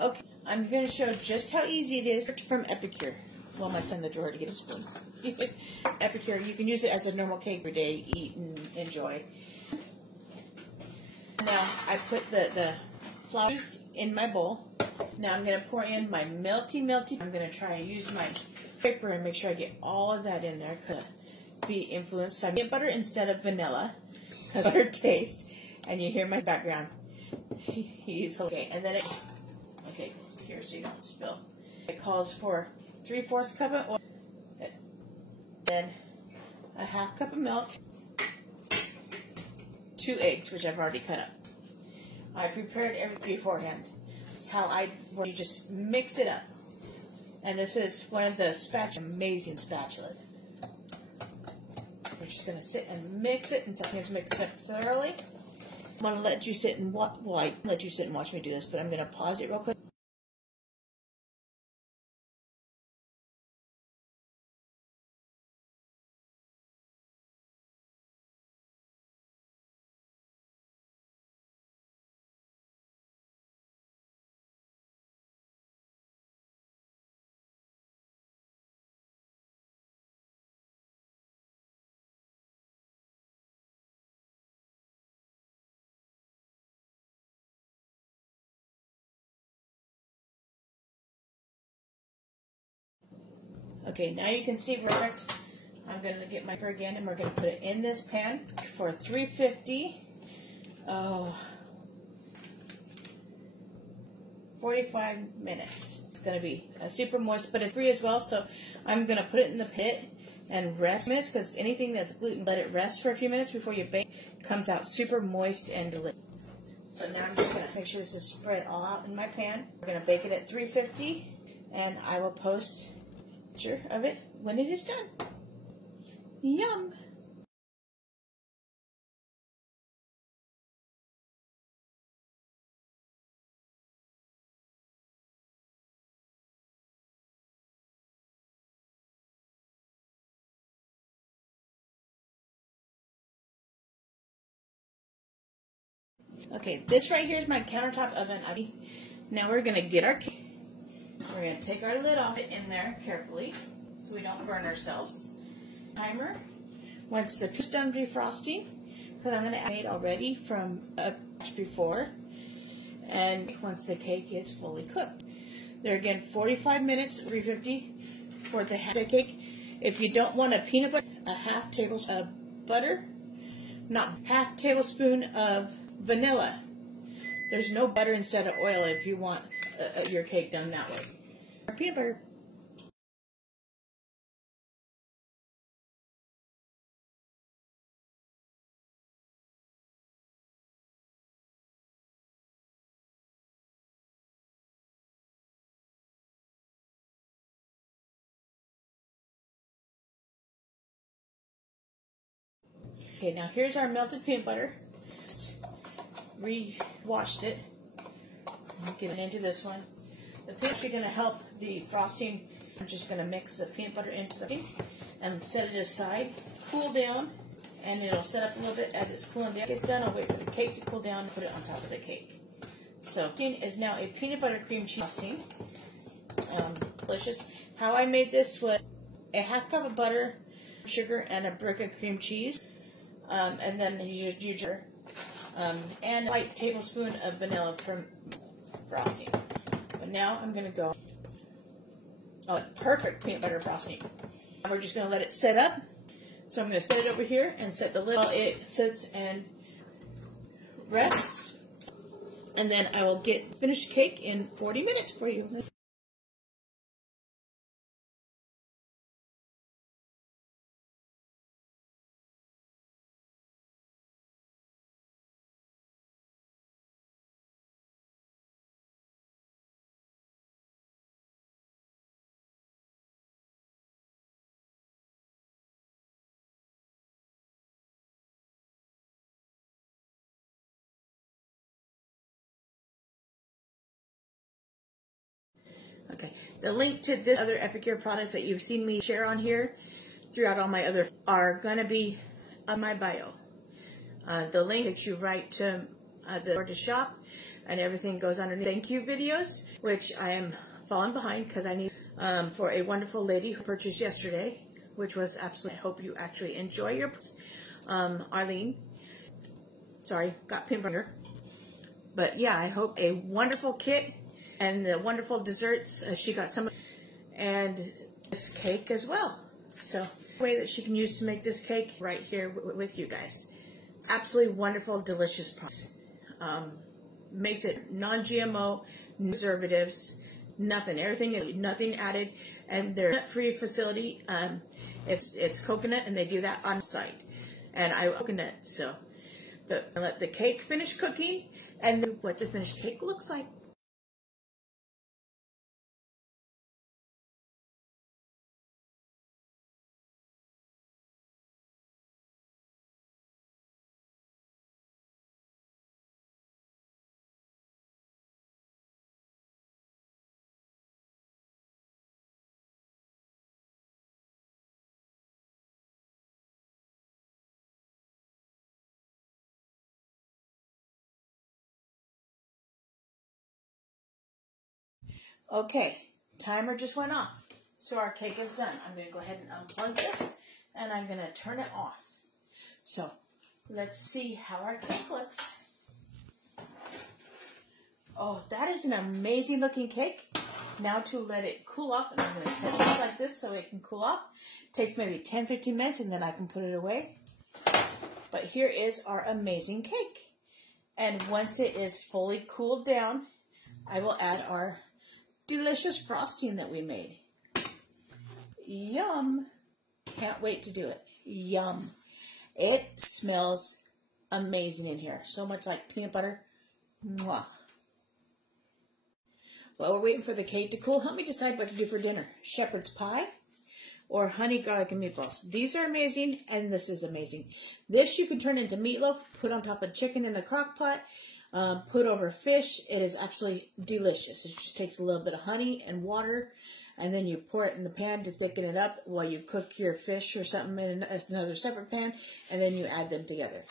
Okay, I'm going to show just how easy it is from Epicure. Well, my son in the drawer to get a spoon. Epicure, you can use it as a normal cake every day, eat and enjoy. Now, I put the flour in my bowl. Now I'm going to pour in my melty. I'm going to try and use my paper and make sure I get all of that in there. Could be influenced by peanut butter instead of vanilla. Better taste. And you hear my background. He's okay. And then okay, here so you don't spill. It calls for 3/4 cup of oil, then a 1/2 cup of milk, 2 eggs, which I've already cut up. I prepared everything beforehand. That's how you just mix it up. And this is one of the amazing spatulas. We're just going to sit and mix it until it's mixed up thoroughly. I'm going to let you sit and watch. Well, I let you sit and watch me do this, but I'm going to pause it real quick. Okay, now you can see perfect. I'm going to get my paper again, and we're going to put it in this pan for 350. 45 minutes. It's going to be super moist, but it's free as well, so I'm going to put it in the pit and rest minutes, because anything that's gluten, let it rest for a few minutes before you bake. It comes out super moist and delicious. So now I'm just going to make sure this is spread all out in my pan. We're going to bake it at 350, and I will post a picture of it when it is done. Yum! Okay, this right here is my countertop oven. Now we're going to get our cake. We're going to take our lid off it in there carefully so we don't burn ourselves. Timer. Once the piece done defrosting, because I'm going to add it already from a batch before, and once the cake is fully cooked. There again, 45 minutes, 350 for the birthday cake. If you don't want a peanut butter, a 1/2 tablespoon of butter, not 1/2 tablespoon of vanilla. There's no butter instead of oil if you want your cake done that way. Peanut butter. Okay, now here's our melted peanut butter. Re-washed it. Get it into this one. The peanut butter is going to help the frosting. I'm just going to mix the peanut butter into the thing and set it aside, cool down, and it'll set up a little bit as it's cooling down. It's done. I'll wait for the cake to cool down and put it on top of the cake. So, this is now a peanut butter cream cheese frosting. Delicious. How I made this was a 1/2 cup of butter, sugar, and a brick of cream cheese, and then and a light tablespoon of vanilla from frosting. But now I'm going to go, perfect peanut butter frosting. And we're just going to let it set up. So I'm going to set it over here and set the lid while it sits and rests. And then I will get finished cake in 40 minutes for you. Okay, the link to this other Epicure products that you've seen me share on here throughout all my other are going to be on my bio. The link takes you right to the where to shop. and everything goes underneath. Thank you videos, which I am falling behind because I need for a wonderful lady who purchased yesterday, which was absolutely. I hope you actually enjoy your Arlene. Sorry, got pimp here. But yeah, I hope a wonderful kit and the wonderful desserts. She got some, and this cake as well. So the way that she can use to make this cake right here with you guys. It's absolutely wonderful, delicious product. Makes it non-GMO, preservatives, nothing, everything, nothing added, and they're nut-free facility. It's coconut, and they do that on site. And I coconut, so. But I let the cake finish cooking, and then what the finished cake looks like. Okay, timer just went off, so our cake is done. I'm going to go ahead and unplug this, and I'm going to turn it off. So, let's see how our cake looks. Oh, that is an amazing looking cake. Now to let it cool off, and I'm going to set this like this so it can cool off. Takes maybe 10-15 minutes, and then I can put it away. But here is our amazing cake. And once it is fully cooled down, I will add our delicious frosting that we made. Yum. Can't wait to do it. Yum. It smells amazing in here. So much like peanut butter. Mwah. While we're waiting for the cake to cool, help me decide what to do for dinner. Shepherd's pie or honey, garlic, and meatballs. These are amazing, and this is amazing. This you can turn into meatloaf, put on top of chicken in the crock pot, put over fish. It is absolutely delicious. It just takes a little bit of honey and water, and then you pour it in the pan to thicken it up while you cook your fish or something in another separate pan, and then you add them together.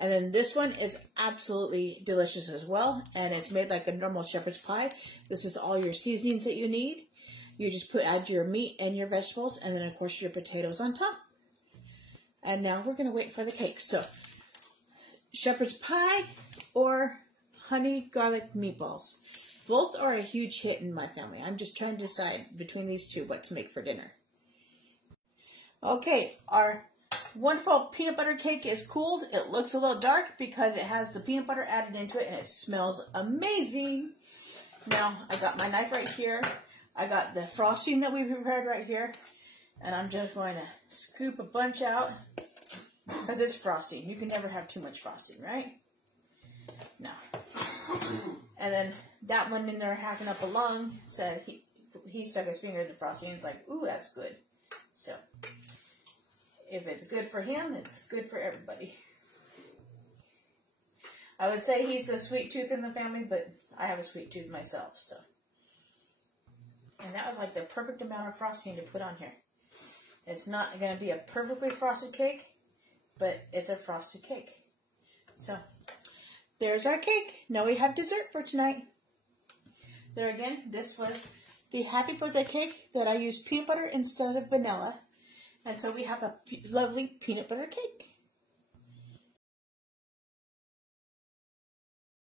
And then this one is absolutely delicious as well, and it's made like a normal shepherd's pie. This is all your seasonings that you need. You just add your meat and your vegetables, and then of course your potatoes on top. And now we're going to wait for the cake. So, shepherd's pie or honey garlic meatballs. Both are a huge hit in my family. I'm just trying to decide between these two what to make for dinner. Okay, our wonderful peanut butter cake is cooled. It looks a little dark because it has the peanut butter added into it, and it smells amazing. Now, I got my knife right here. I got the frosting that we prepared right here, and I'm just going to scoop a bunch out because it's frosting. You can never have too much frosting, right? No. And then that one in there hacking up along said he stuck his finger in the frosting and he's like, ooh, that's good. So, if it's good for him, it's good for everybody. I would say he's the sweet tooth in the family, but I have a sweet tooth myself, so. And that was like the perfect amount of frosting to put on here. It's not going to be a perfectly frosted cake, but it's a frosted cake. So, there's our cake. Now we have dessert for tonight. There again, this was the Happy Birthday Cake that I used peanut butter instead of vanilla. And so we have a lovely peanut butter cake.